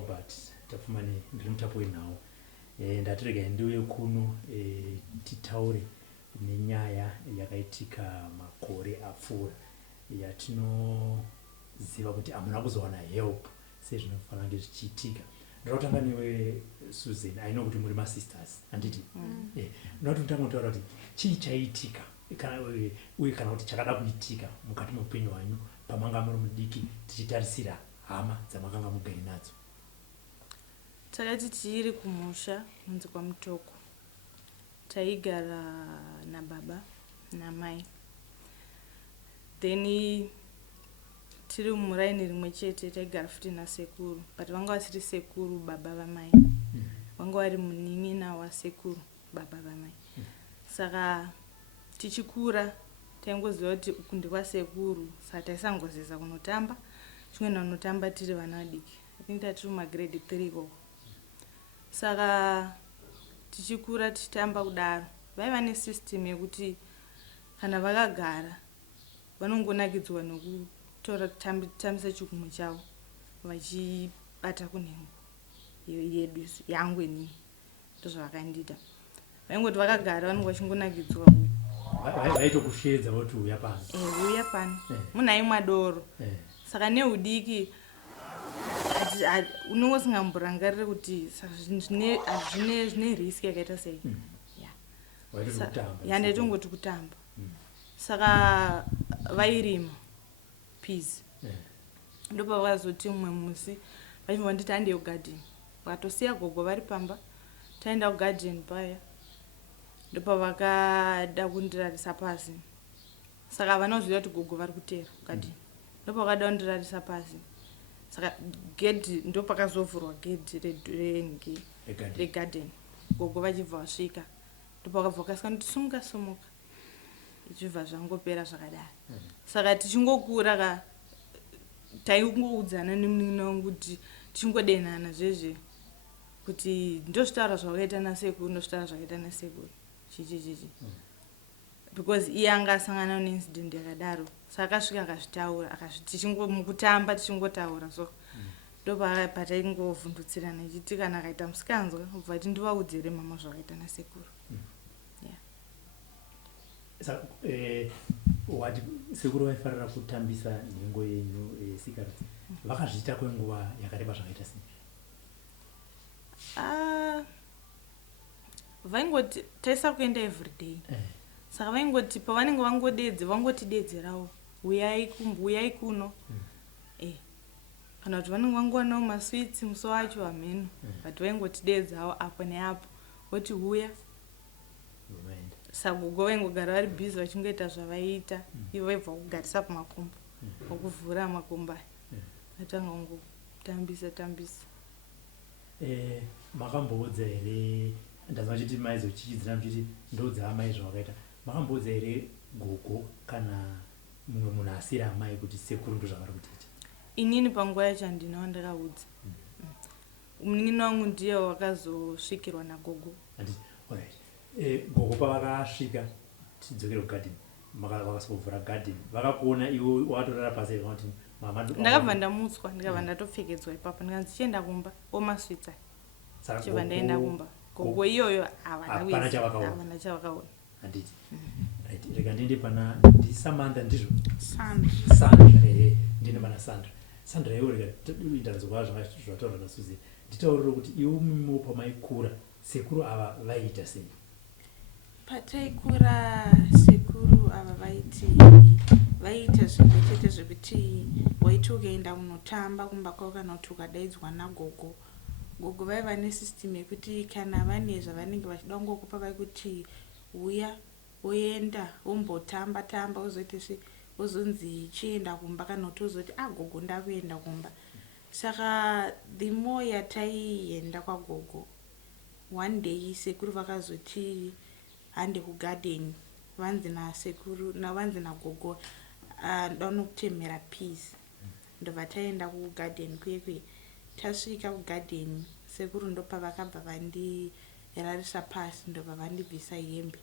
Robert tafumane ndiri mutapo nawo ndatirega ndiuye kuno titaure nenyaya yakaitika makore apfuura yatinoziva kuti hamuna kuzowana help sezvinofanira kunge zvichiitika. Ndinotanga newe Susan, I know kuti muri masisters handiti? Ndinoti kutanga kutaura kuti chii chaitika uye kana kuti chakada kuitika mukati meupenyu hwanyu pamanga muri mudiki tichitarisira hama dzamakanga mugari nadzo. Takati tiri kumusha kunzi kwa Mutoko. Taigara na baba na mai. Then tiri muraini rimwe chete taigara futi na Sekuru. But vanga vasiri Sekuru baba vamai. Vanga vari munin'ina wa Sekuru baba vamai. Saka tichikura taingoziva kuti uku ndikwa Sekuru. Saka taisangozeza kunotamba. Chimwe kunotamba tiri vana vadiki. I think tatiri grade 3 ikoko. Saka tichikura tichitamba kudaro. Vaiva nesystem yekuti kana vakagara vanongonakidzwa nokutora kutambisa chigunwe chavo vachibata kunhengo yedu yangu inini ndozvavakandiita. Vaingoti vakagara vanenge vachingonakidzwa vaitokushedza voti uya pano uya pano munhu aimwa doro. Saka neudiki unenge usingamborangariri kuti zvine riski yakaita sei. Ndaitongoti kutamba. Saka vairima peas. Ndopa vakazoti mumwe musi vachimva nditi handeyo garden. Vakatosiya gogo vari pamba taenda kugarden paya. Ndopa vakada kundirarisa pasi. Saka vanoziva kuti gogo vari kutera garden. Ndopa vakada kundirarisa pasi. Saka gate ndo pakazovhurwa gate regarden. Gogo vachibva vasvika. Ndopa vakabva vakasika kuti sumuka sumuka. Ichibva zvangopera zvakadaro. Saka tichingokura taingoudzana nemunin'ina wangu kuti tichingodenhana zvezve kuti ndozvitaura zvakaita naSekuru ndozvitaura zvakaita naSekuru chichi. Because iye anga asangana neincident yakadaro. Saka akasvika akazvitaura mukutamba tichingotaura so. Ndopa pataingovhundutsirana ichiti kana akaita musikanzwa ubva kuti ndivaudzire mama zvakaita naSekuru. Saka wati Sekuru vaifarira kutambisa nhengo yenyu cigarettes. Vakazviita kwenguva yakareba zvakaita sei? Vaingoti taisa kuenda everyday. Saka vaingoti pavanenge vangotidedzerawo uyai kuno. Kana kuti vanenge vangowana maswitsi muso wacho hameno. But vaingotidedzawo apo neapo. Voti uya. Saka gogo vaingogara vari busy vachingoita zvavaiita. Ivo vaibva kugarisa pamakumbo. Okuvhura makumbo aya. Vatanga kungotambisa. Makamboudza here ndazva chiti maizochichidzira muchiti ndodzamai zvavakaita. Makamboudza here gogo kana mumwe munhu asiri amai kuti Sekuru ndozvavari kutiita? Inini panguva yacho handina wandakaudza. Munin'ina wangu ndiye wakazosvikirwa nagogo. Alright. Gogo pavakasvika tidzokere kugarden vakasovhura garden vakakuona iwe watorara pasi vakati mama ndakabva ndamutswa ndikabva ndatopfekedzwa ipapo ndikanzi chienda kumba omaswitsa chibva ndaenda kumba. Gogo iyoyo havana chavakaona handiti. Right, rega ndiende pana ndiSamantha ndizvo Sandra ndiende pana Sandra iwe rega indanzwa zvataura naSusan nditaurire kuti iwe mumopa maikura Sekuru ava vaiita sei? Pataikura Sekuru ava vaiita zvekuchete zvekuti waiti ukaenda kunotamba kumba kwavo kana kuti ukadaidzwa nagogo. Gogo vaiva nesystem yekuti kana vane zvavanenge vachida kungokupa vaikuti uya woenda wombotamba wozoita wozonzi chienda kumba kana kuti wozoti gogo ndakuenda kumba. Saka the more yataienda kwagogo, one day Sekuru vakazoti hande kugarden vanzi naSekuru vanzi nagogo ndanokutemera peas. Ndobva taenda kugarden kwekwe. Tasvika kugarden Sekuru ndopa vakabva vandirarisa pasi ndobva vandibvisa hembe.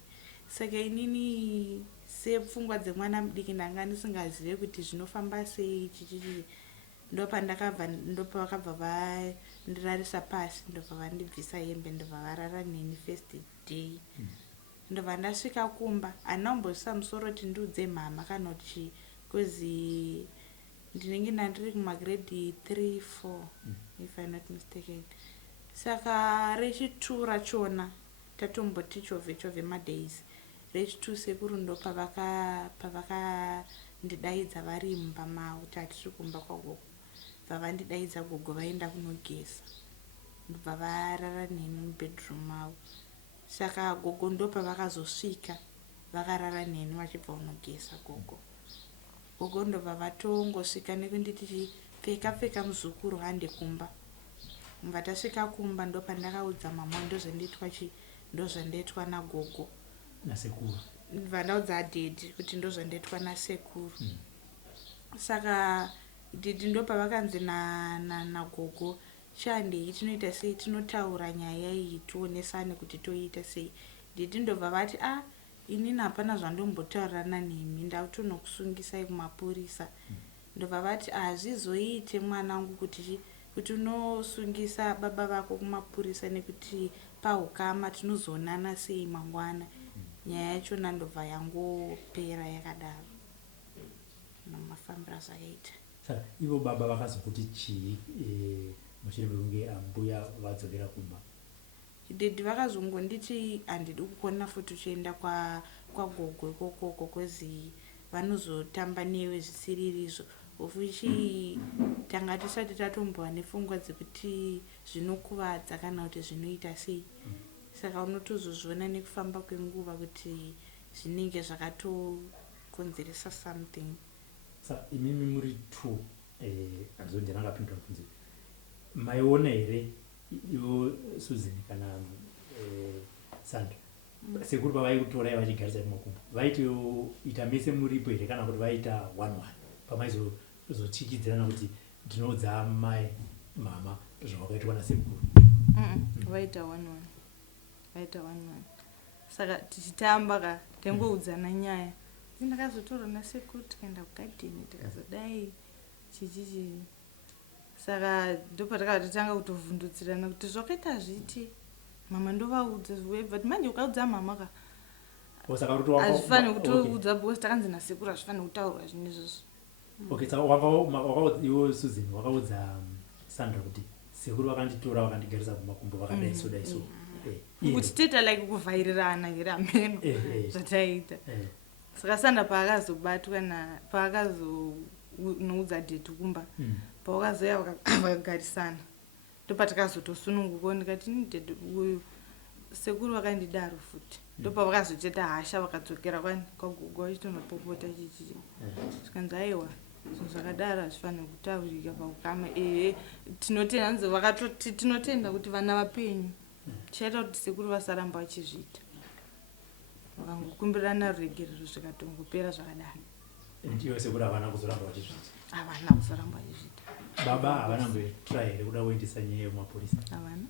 Saka inini sepfungwa dzemwana mudiki ndanga ndisingazive kuti zvinofamba sei chichichi. Ndopa vakabva ndirarisa pasi ndobva vandibvisa hembe ndobva varara neni first day ndobva ndasvika kumba andinombosisa musoro kuti ndiudze mama kana kuti kozi ndinenge ndandiri kumagrade 3 4 if I'm not mistaken. Saka rechi2 rachona tatomboti chovhe madays rechi2 sekuru ndo pavaka ndidaidza vari mumba mavo kuti hatiri kumba kwagogo vavandidaidza gogo vaenda kunogeza ndobva varara neni mubedroom mavo. Saka gogo ndo pavakazosvika vakarara neni vachibva kunogeza gogo ndobva vatongosvika nekunditi pfeka muzukuru hande kumba. Mva tasvika kumba ndo pandakaudza mama ndozvandaitwa nagogo nasekuru mva ndaudza dhedhi kuti ndozvandaitwa nasekuru. Saka dhedhi ndo pavakanzi nagogo chandei tinoita sei tinotaura nyaya iyi tionesane kuti toiita sei. Dhedhi ndobva vati inini hapana zvandombotaurana nemi ndautonokusungisai kumapurisa. Ndobva vati hazvizoite mwanangu kuti unosungisa baba vako kumapurisa nekuti paukama tinozoonana sei mangwana. Nyaya yachona ndobva yangopera yakadaro namafambiro azvakaita. Saka ivo baba vakazokuti chii mushure mekunge ambuya vadzokera kumba? Dhedhi vakazongonditi handidi kukona futi uchienda kwagogo ikokoko kozi vanozotamba newe zvisiriri izvo ofuchi tanga tisati tatombova nepfungwa dzekuti zvinokuvadza kana kuti zvinoita sei. Saka unotozozviona nekufamba kwenguva kuti zvinenge zvakatokonzeresa something. Saka imimi muri 2 handizondinangapindura kunze maiona here ivo Susan kana Sandra sekuru pavaikutorai vachigarisa kumakumbo vaitoita mese muripo here kana kuti vaita 1-1 pamaizochichidzirana kuti ndinoudza mai mama zvavakaitwa nasekuru? Vaita 1-1 saka tichitamba ka tengoudzana nyaya ndakazotora nasekuru tikaenda kugadheni tikazodai chichichi. Saka ndopatakatotanga kutovhundutsirana kuti zvakaita zviti mama ndovaudza but manje ukaudza mama ka hazvifaniri kutoudza because takanzi nasekuru hazvifaniri kutaurwa zvinhu izvozvo. Okay, saka iwo Susan wakaudza Sandra kuti sekuru vakanditora vakandigarisa kumakumbo vakadai so kuti teta like kuvhairirana here ameno zvataita. Saka Sandra paakazobatwa paakazonoudza dhedhi kumba pavakazoya vakagarisana ndopatakazotosununguka ndikati dhedhi uyu sekuru vakandidaro futi ndopavakazoteta hasha vakadzokera kwagogo vachitonopopota chichichi zvikanzi aiwa zvinhu zvakadaro hazvifaniri kutaurika paukama tinotenda nzi vakatoti tinotenda kuti vana vapenyu chaita kuti sekuru vasaramba vachizviita vakangokumbirana ruregerero zvikatongopera zvakadaro. Iwe sekuru havana kuzoramba vachizviita? Havana kuzoramba vachizviita. Baba havana mbotra here kuda kuendesa nyaya yemapurisa? Havana.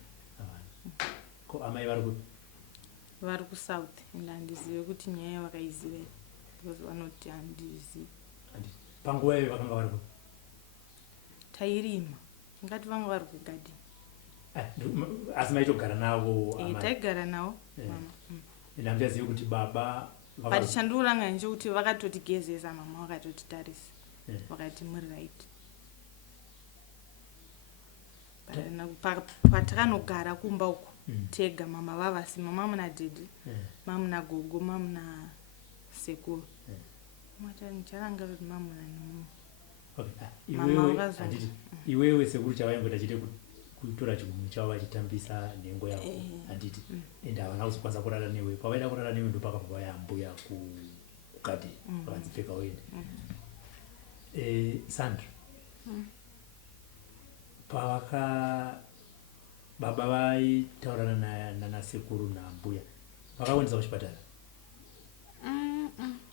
Ko amai vari kupi? Vari kusouth ende handizive kuti nyaya vakaizive because vanoti handizivi. Panguva iyoyo vakanga vari kupi? Tairima ingati vanga vari kugadheni. Asi maitogara navo? Taigara navo. Ende handizive kuti baba but chandiuranga nechekuti vakatotigezesa mama vakatotitarisa vakati muri right. Patakanogara kumba uko tega mama vavasi mama muna dhedhi mama muna gogo mama muna sekuru macharanga kuti mama muna iwewe sekuru chavaingoita chite kutora chigumi chavo vachitambisa nhengo yavo handiti ende havana kuzokwanisa kurara newe pavaida kurara newe ndo pakabva vayambuya kugadheni vakanzi pfeka uende. Sandra baba vaitaurana nasekuru nambuya vakaendesa kuchipatara?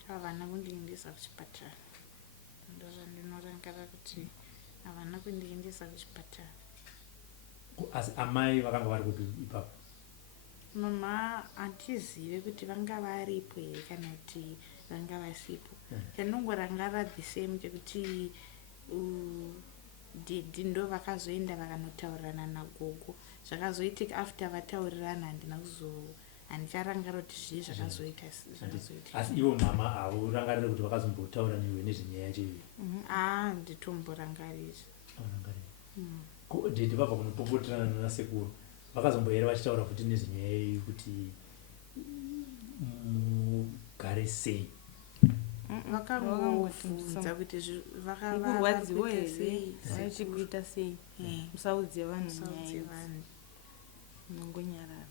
havana kundiendesa kuchipatara ndozvandinorangara kuti havana kundiendesa kuchipatara. Asi amai vakanga vari kupi ipapo? Mama hatizive kuti vanga varipo here kana kuti vanga vasipo. Chandongorangara the same chekuti dhidhi ndo vakazoenda vakanotaurana nagogo. Zvakazoitika after vataurirana handicharangarira kuti zvii zvakazoita. Asi iwo mama haurangariri kuti vakazombotaura newe nezvenyaya yacho iyoyo? Nditomborangarira. Dhidhi vabva kunopopoterana nasekuru vakazomboera vachitaura futi nezvenyaya iyoyo kuti mugare sei? Vakangobvunza kuti vakurwadziwa here vachikuita sei, musaudze vanhu nyaya nongonyarara.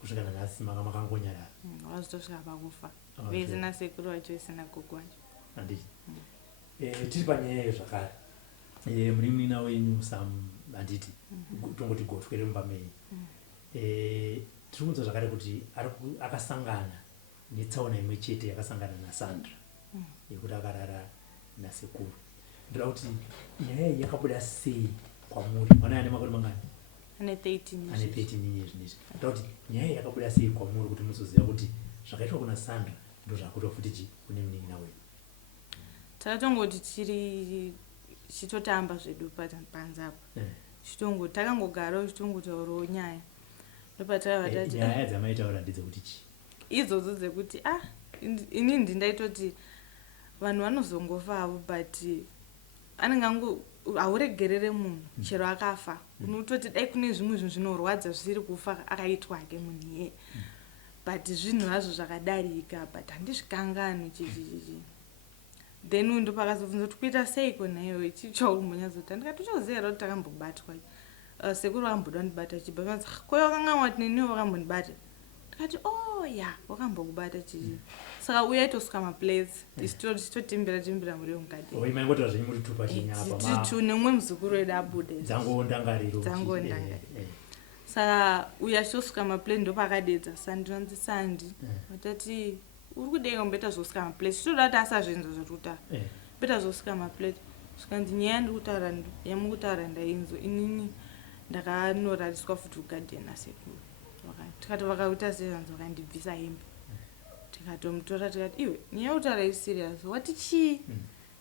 Kusvika nanhasi makangonyarara? Vazotosvika pakufa vese nasekuru vacho isina gogo wacho. Handiti tiri panyaya iyo zvakare, munin'ina wenyu Sam, handiti tongoti gotwe mumba menyu, tiri kunzwa zvakare kuti akasangana netsaona imwe chete yakasangana naSandra yekuti akarara nasekuru. Ndoda kuti nyaya iyi yakabuda sei kwamuri? Mwana ane makore mangani? Ane 13 years nezvi. Ndoda kuti nyaya iyi yakabuda sei kwamuri kuti muzoziva kuti zvakaitwa kuna Sandra ndo zvakuitwa futi kune munin'ina wenyu? Takatongoti chitotamba zvedu panze apa, takangogarawo chitongotaurawo nyaya. Nyaya dzamaitaura ndedzekuti chii? Idzodzo dzekuti ini ndindaitoti vanhu vanozongofa havo, but anenge hauregerere munhu chero akafa, unototi dai kune zvimwe zvinhu zvinorwadza zvisiri kufa akaitwa hake munhu iye, but zvinhu hazvo zvakadarika, but handizvikangani chichichichi. Then ndo pakazobvunza kuti kuita seiko naiwe chichaumbonyadzoti ndikatochozera kuti takambobatwa. Sekuru vakamboda ndibata chibva koyo wakanga wati neniwo wakambondibata. Ndikati ya wakambokubata chichi. Saka uya itosvika maplace tichitotimbira muri mukati. Maingotora zvenyu muri tupa chinyapa titu nemumwe muzukuru wedu abude dzangondangariro. Saka uya achitosvika maplace ndo pakadedza Sandi watati uri kudenga mbeta zvosvika maplace chitoda kuti asazvenza zvatuta beta zvosvika maplace zvikanzi nyaya ndikutaura yamukutaura ndainzwa inini ndakanorariswa futi kugadheni nasekuru. Tikati vakauta sezvanzi vakandibvisa hembe, tikatomutora tikati iwe nyaya yekutaura iserious wati chii?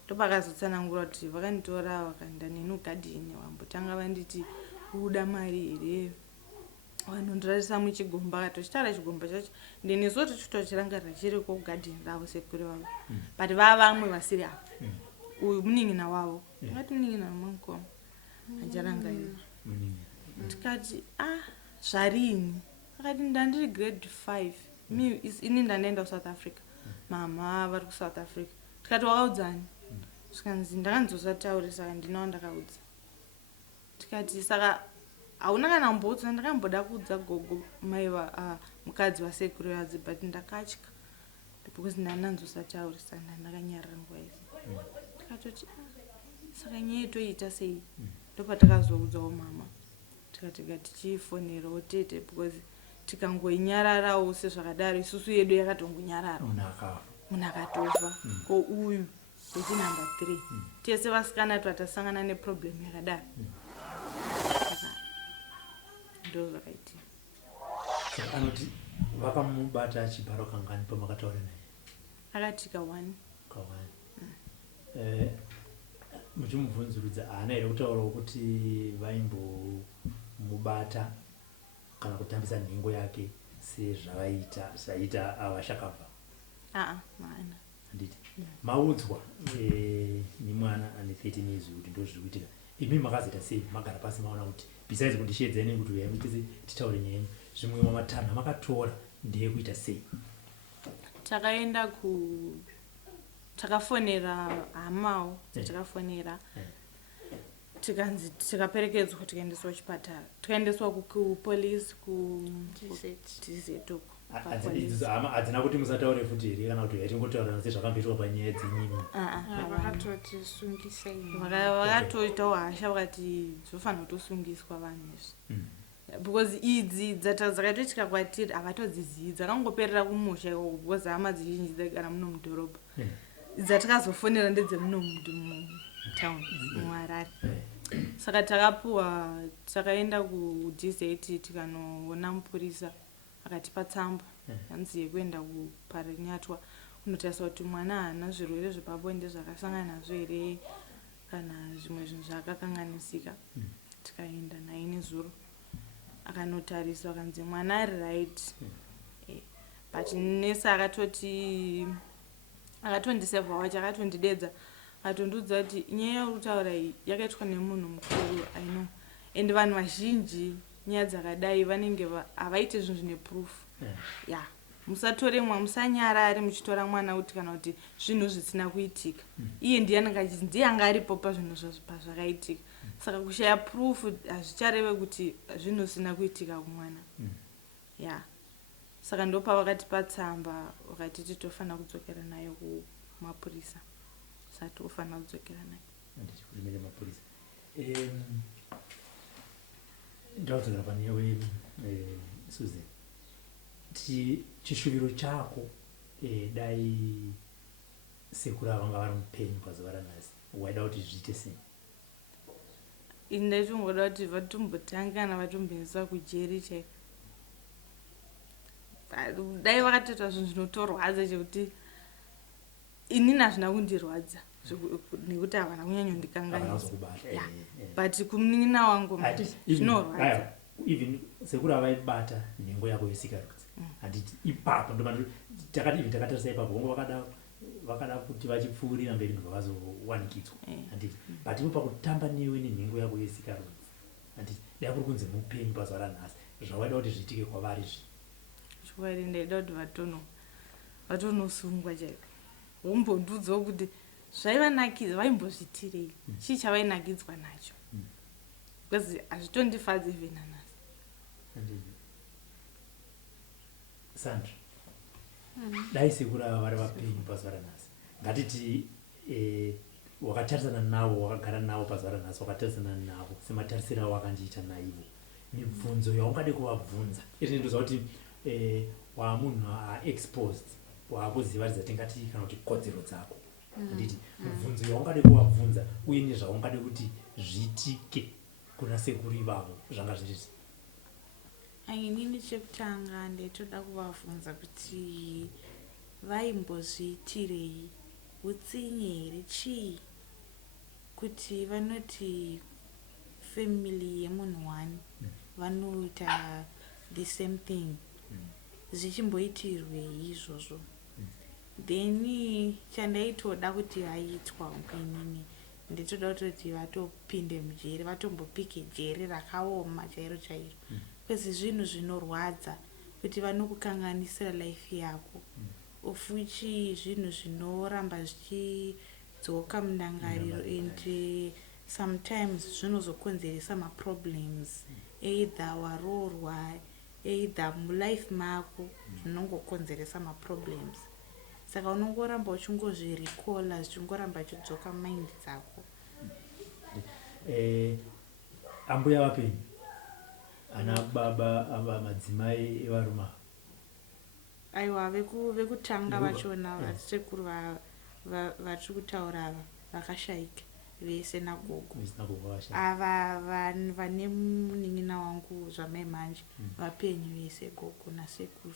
Ndopakazotsanangura kuti vakanditora vakaenda neni kugadheni vambotanga vanditi uda mari here, vanondorarisa muchigomba. Tochitaura chigomba chacho ndeniso tochitochirangarira chiriko kugadheni ravo sekuru vavo, but vamwe vasiri apo. Uyu munin'ina wavo, ngati munin'ina wamangoma acharangarira. Tikati zvarini? Akati ndandiri grade 5 ini ndandaenda kuSouth Africa, mama vari kuSouth Africa. Tikati wakaudzani? Zvikanzi ndakanzosatauri saka ndinawo ndakaudza. Tikati saka hauna kana kumboudza? Ndakamboda kuudza gogo maiva mukadzi wasekuru yadzi, but ndakatya because ndananzosatauri saka ndakanyarara nguva yese. Tikatoti saka nyaya toita sei? Ndopatakazoudzawo mama tikati tichifonerawo tete because tikangoinyararawo sezvakadaro isusu yedu yakatongonyarara, munhu akatofa. Ko uyu wechinumber 3 tese vasikana twatasangana neproblem yakadaro. Ndo zvakaitika. Anoti vakamubata chibharo kangani pamakataura naye? Akati ka1. Muchimubvunzurudza haana here kutaurawo kuti vaimbomubata kana kutambisa nhengo yake sezvaiita avashakabva? Maana handiti maudzwa nemwana ane 13 years kuti ndo zviri kuitika. Imi makazoita sei? Magara pasi maona kuti besides kundishedza neni kuti uyai titaure nyaya yenyu, zvimwe mamatanha makatora ndeyekuita sei? Takafonera hamawo dzatakafonera tikanzi tikaperekedzwa tikaendeswa kuchipatara, tikaendeswa kupolice kuTZ. Hadzina kuti musataure futi here kana kuti yatingotaura sezvakamboitwa panyaya dzenyimi? Vakatoitawo hasha vakati zvofanira kutosungiswa vanhu izvi because idzi dzakaitoitika kwatiri havatodzizivi, dzakangoperera kumusha ikoko because hama dzizhinji dzagara muno mudhorobha. Dzatakazofonera ndedzemuno mutown muHarare. Saka takaenda kuDZ tikanoona mupurisa akatipa tsamba yanzi yekuenda kuparinyatwa kunotarisa kuti mwana haana zvirwere zvepabonde zvakasangana nazvo here, kana zvimwe zvinhu zvakakanganisika. Tikaenda naye nezuro akanotariswa akanzi mwana ari right. But nesi akatondisevha wacho akatondidedza akatondudza kuti nyaya yaurikutaura iyi yakaitwa nemunhu mukuru aino and vanhu vazhinji nyaya dzakadai vanenge havaiti zvinhu zvine proof. Ya musatoremwa musanyarare muchitora mwana kuti kana kuti zvinhu zvisina kuitika. Iye ndiye anga aripo pazvinhu zvakaitika. Saka kushaya proof hazvichareve kuti zvinhu zvisina kuitika kumwana. Ya saka ndopa vakatipa tsamba vakati titofanira kudzokera nayo kumapurisa. Saka tofanira kudzokera nayo. Anditi kuti mene mapurisa. Ndaudzira panewe Susan. Chishuviro chako dai sekuru vanga vari mupenyu pazuva ranhasi waida kuti zviite sei? Ndaitongoda kuti vatombotangana vatomboendeswa kujeri chaiko. Dai vakatoita zvinhu zvinotorwadza chekuti inini hazvina kundirwadza nekuti havana kunyanyondikanganisa. But kumunin'ina wangu zvinorwadza. Even sekuru avaibata nhengo yako yesikarudzi. Handiti ipapo takatarisa ipapo vongo vakada kuti vachipfuurira mberi ndo vakazowanikidzwa. Handiti but ipo pakutamba newe nenhengo yako yesikarudzi. Handiti dai kuri kunzi mupenyu pazuva ranhasi zvawaida kuti zviitike kwavari zvi. Chokwadi ndaida kuti vatonosungwa chaiko. Vombondudzawo kuti zvaivanakidza vaimbozvitirei. Chii chavainakidzwa nacho. Because hazvitondifadzi even nanhasi. Sandra, dai sekuru ava vari vapenyu pazuva ranhasi. Ngatiti wakatarisana navo wakagara navo pazuva ranhasi wakatarisana navo sematarisiro awakandiita naivo. Mibvunzo yaungade kuvabvunza. Izvi ndozva kuti wamunhu exposed wakuziva rizvatingati kana kuti kodzero dzako. Handiti mibvunzo yaungade kuvabvunza uye nezvaungade kuti zviitike kuna sekuru ivavo zvanga zviri. Inini chekutanga ndaitoda kuvabvunza kuti vaimbozviitirei, utsinye here, chii kuti vanoti family yemunhu one vanoita the same thing. Zvichimboitirwei izvozvo. Then chandaitoda kuti vaitwa upenini nditoda kuti vatopinde mujeri vatombopike jeri rakaoma chairo chairo. Kwezi zvinhu zvinorwadza kuti vanokukanganisira life yako. Ofuchi zvinhu zvinoramba zvichidzoka mundangariro and sometimes zvinozokonzeresa maproblems. Either waroorwa, either mulife mako zvinongokonzeresa maproblems. Saka unongoramba uchingozvirikola zvichingoramba chidzoka mind dzako. Ambuya vapenyu ana baba madzimai evaruma. Aiwa vekutanga vachona vasekuru vatiri kutaura ava vakashayika vese nagogo. Ava vane munin'ina wangu zvamai manje vapenyu vese gogo nasekuru.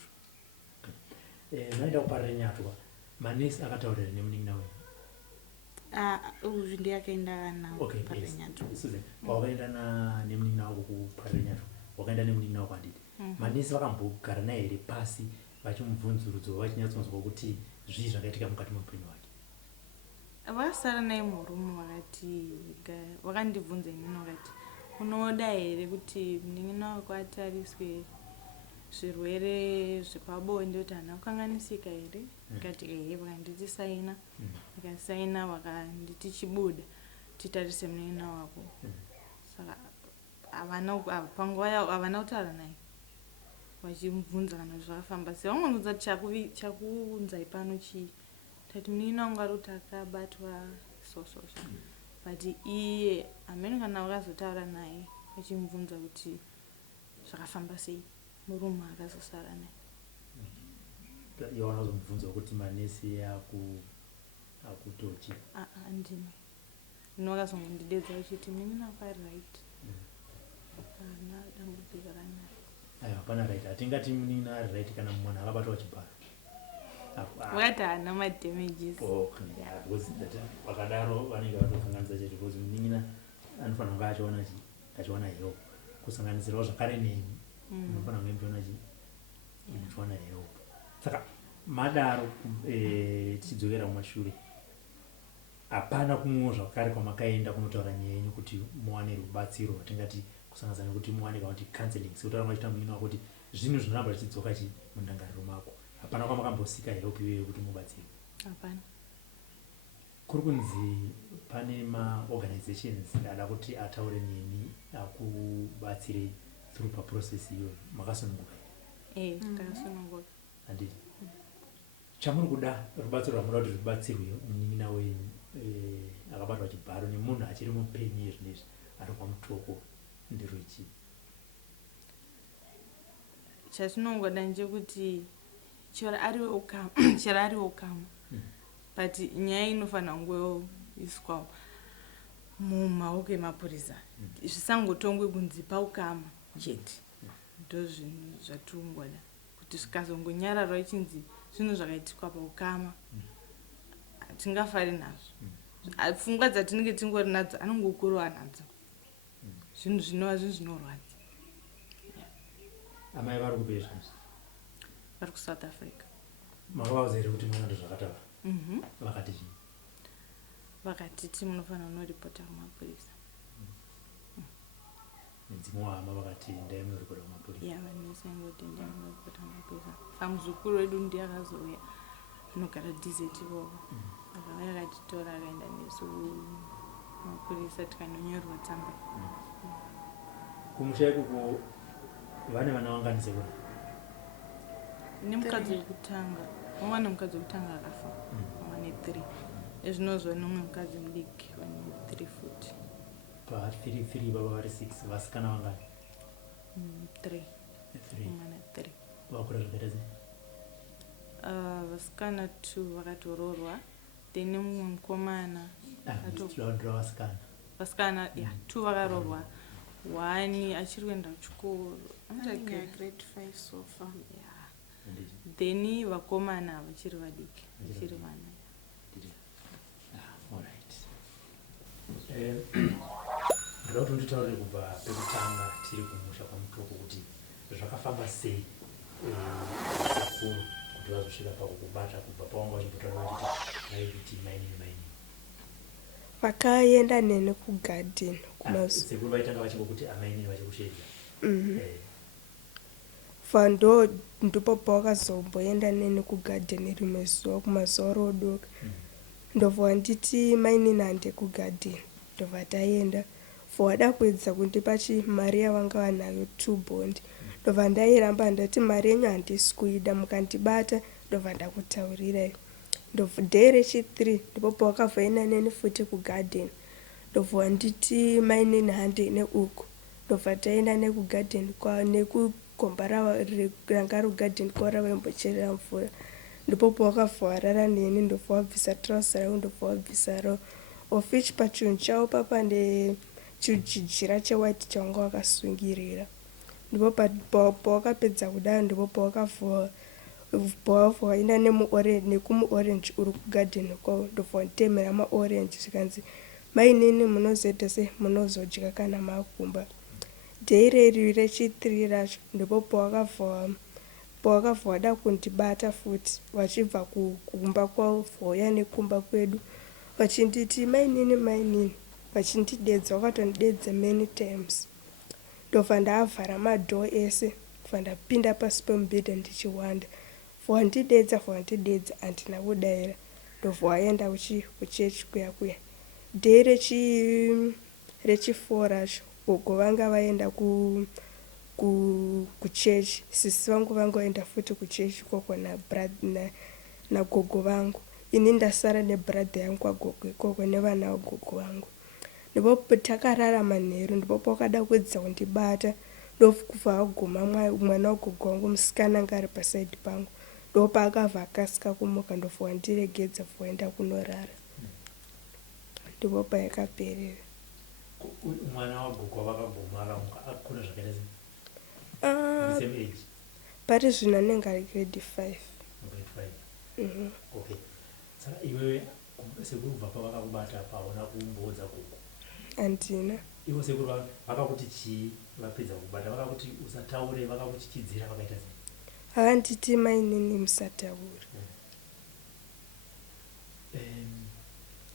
Naenda kuparira nyatwa manesi akataurira nemunin'ina wenyu. Uzvi ndiyakaenda nawo kuparira nyatwa. Wakaenda nemunin'ina wako kuparira nyatwa. Wakaenda nemunin'ina wako handiti. Manesi vakambogara naye here pasi vachimubvunzurudzo vachinyatsonzwa kuti zvii zvakaitika mukati meupenyu hwake. Vakasara naye murumu vakandibvunza inini vakati unoda here kuti munin'ina wako atariswe zvirwere zvepabonde kuti hana kukanganisika here. Ndikati ehe. Vakanditi saina. Ndikasaina vakanditi chibuda titarise munin'ina wako. Saka panguva yavo havana kutaura naye vachimubvunza kana kuti zvakafamba sei. Vangonudza kuti chakuunzai pano chii. Tati munin'ina wangu ari kuti akabatwa so. But iye hamene kana vakazotaura naye vachimubvunza kuti zvakafamba sei. Murume akazosara naye. Yawana kuzomubvunza kuti manesi akutochi. Handina. Vakazongondidedza vachiti munin'ina wako ari right. Hana dambudziko ranaye. Hapana right. Hatingati munin'ina ari right kana mwana akabatwa chibharo. wakati haana madamages. Because vakadaro vanenge vatokanganisa chete because munin'ina anofanira kunge achiona help kusanganisirawo zvakare neni unofanira kunge muchiona help. Saka madaro tichidzokera kumashure hapana kumwewo zvakare kwamakaenda kunotaura nyaya yenyu kuti muwane rubatsiro rwatingati kusanganisira nekuti muwane kana kuti counseling sekutaura machita muino kuti zvinhu zvinoramba zvichidzoka mundangariro mako. Hapana kwamakambosika help iyoyo kuti mubatsirwe? Hapana. Kuri kunzi pane maorganizations ada kuti ataure nemi akubatsirei through paprocess iyoyo, makasununguka here? Takasununguka. Handiti chamuri kuda rubatsiro rwamuda kuti rubatsirwe munin'ina wenyu akabatwa chibharo nemunhu achiri mupenyu zvinezvi ari kwamutoko ndirwechii? Chatinongoda ndechekuti chero ari okama but nyaya inofanira kungoiswa mumaoko emapurisa, zvisangotongwe kunzi paukama chete. Ndo zvinhu zvatinongoda kuti zvikazongonyarara ichinzi zvinhu zvakaitikwa paukama hatingafari nazvo. Pfungwa dzatinenge tingori nadzo anongokurowa nadzo. Zvinhu zvinova zvinhu zvinorwadza. Amai vari kupi zvinhu? Vari kuSouth Africa. Makavaudza here kuti mwana ndozvakataura? Vakati chii? Vakatiti munofanira kunoripota kumapurisa. Nedzimwe hama vakati endai munoripota kumapurisa? Ya, vanese ngoti endai munoripota kumapurisa. Saka muzukuru wedu ndiye akazouya anogara DZ ivoko. Akauya akatitora akaenda nesu kumapurisa tikanonyorwa tsamba. Kumusha ikoko vane vana vangani sekuru? Nemukadzi wekutanga, mwana mukadzi wekutanga akafa, vane 3. Ezvinozwa nomwe mukadzi mudiki vane 3 futi. Pa 3 baba vari 6, vasikana vangani? 3. Mwana 3. Vakura zvakaita sei? Vasikana 2 vakatoroorwa, then mumwe mukomana vasikana. Vasikana 2 vakaroorwa, 1 achiri kuenda kuchikoro, grade 5 so far. Then vakomana vachiri vadiki, vachiri vana. Ndoda kuti nditaurire kubva pekutanga tiri kumusha kwamutoko kuti zvakafamba sei Sekuru kuti vazosvika pakukubata kubva pawanga uchimbotaura kuti maini. Vakaenda nene kugarden Sekuru vaitanga vachingokuti amaini vachikushedza. Fando ndipo pakazomboenda nene kugarden rimwe zuva kumazuva rodoka. Ndobva nditi maini nande kugarden. Ndobva taenda wada kuedza kundipa mari yavanga vanayo 2 bond. Ndobva ndairamba ndati mari yenyu handisi kuida, mukandibata ndobva ndakutaurirai. Ndobva day rechi3 ndipo pakavhaina nene futi kugarden. Ndobva nditi maini nande neuku. Ndobva taenda nekugarden nekugomba ranga rugarden kwara vaimbocherera mvura. Ndipo pakavharara neni ndobva wabvisa trouser rangu ndobva wabvisa of which pachinhu chavo papa chichijira chewhite chawanga wakasungirira. Ndipo pawakapedza kudaro ndipo pawakaenda nekumuorange uri kugarden kwavo. Ndobva nditemera maorange zvikanzi mainini munozoita se munozodya kana makumba. Day reri rechi3 racho ndipo pawakabva wada kundibata futi vachibva kumba kwavo vauya nekumba kwedu vachinditi mainini vachindidedza, wakatondidedza many times. Ndobva ndaavhara madhoo ese kubva ndapinda pasi pemubhedha ndichiwanda. Wandidedza handina kudayira. Ndobva waenda kuchechi kuya. Day rechi4 racho gogo vanga vaenda kuchechi, sisi vangu vangoenda futi kuchechi ikoko nagogo vangu. Ini ndasara nebradha yangu kwagogo ikoko nevana vagogo vangu. Ndipo takararama nheru, ndipo pakada kuedza kundibata. Ndokubva aguma mwana wagogo wangu musikana anga ari pasaidi pangu. Ndipo paakabva akasika kumuka ndobva wandiregedza kuenda kunorara. Ndipo paikaperera. Mwana wagogo vakagoma akamuka akura zvakaita sei? Same age? Pari zvino anenge ari grade 5. Grade 5. Okay, saka iwewe sekuru bva vakakubata paona kumboodza kuko handina. ivo sekuru vakakuti chii vapedza kukubata? Vakakuti usataure, vakakuchichidzira, vakaita sei? Havanditi mainini musataura.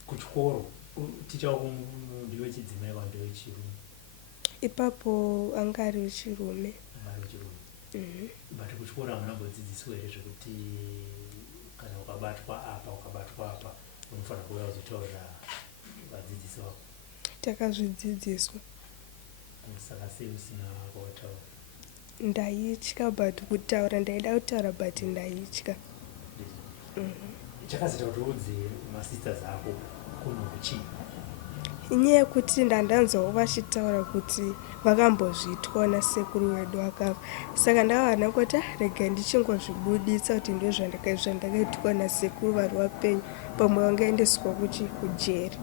Kuchikoro ticha wako ndiwe chidzimai kana ndiwe chirume? Ipapo anga ari wechirume. Ari wechirume. But kuchikoro hamunambodzidziswa here zvekuti kana ukabatwa apa unofanira kuuya kuzotaurira vadzidzisi vako? Takazvidzidziswa. Saka sei usina kwawataura? Ndaitya but kutaura ndaida kutaura but ndaitya. Chakazita kuti udze masisters ako kuno kuchii? Inyaya yekuti ndandanzwawo vachitaura kuti vakambozvitwa nasekuru wedu akafa, saka ndakavana kuti rega ndichingozvibuditsa kuti ndizvo zvandakaitwa nasekuru vari vapenyu pamwe vangaendeswa kujeri.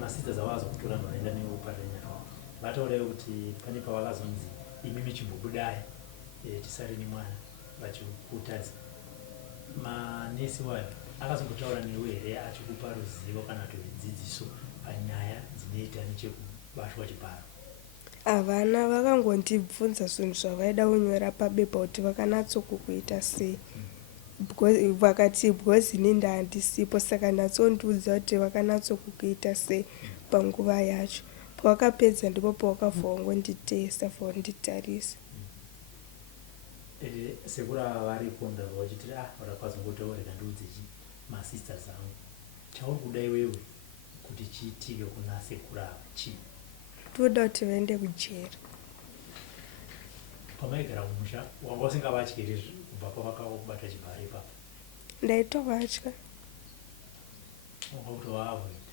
Masisters avo azokutora vanoenda neuparenya vataurai kuti pane pavakazonzi imimi chimbobudai tisare nemwana vachikutadza. Manesi wayo akazombotaura newe here achikupa ruzivo kana kuti dzidziso panyaya dzinoita nechekubatwa chiparo? Havana, vakangondibvunza zvinhu zvavaida kunyora pabepa kuti vakanatsokukuita sei. Vakati because ini ndahandisipo saka ndatsondiudza kuti vakanatsokukuita sei panguva yacho. Pawakapedza ndipo pawakabva wangonditesta for kunditarisa. Sekuru ava varipo ndabva vachiti varakwazongotaurika ndiudze masisters angu. Chauri kuda iwewe kuti chiitike kuna sekuru ava chii? Toda kuti vaende kujeri. Pamaigara mumusha wanga usingavatyi kubva pavakakubata chibhare ipapo? Ndaitovatya. Wanga kuti vaavoita?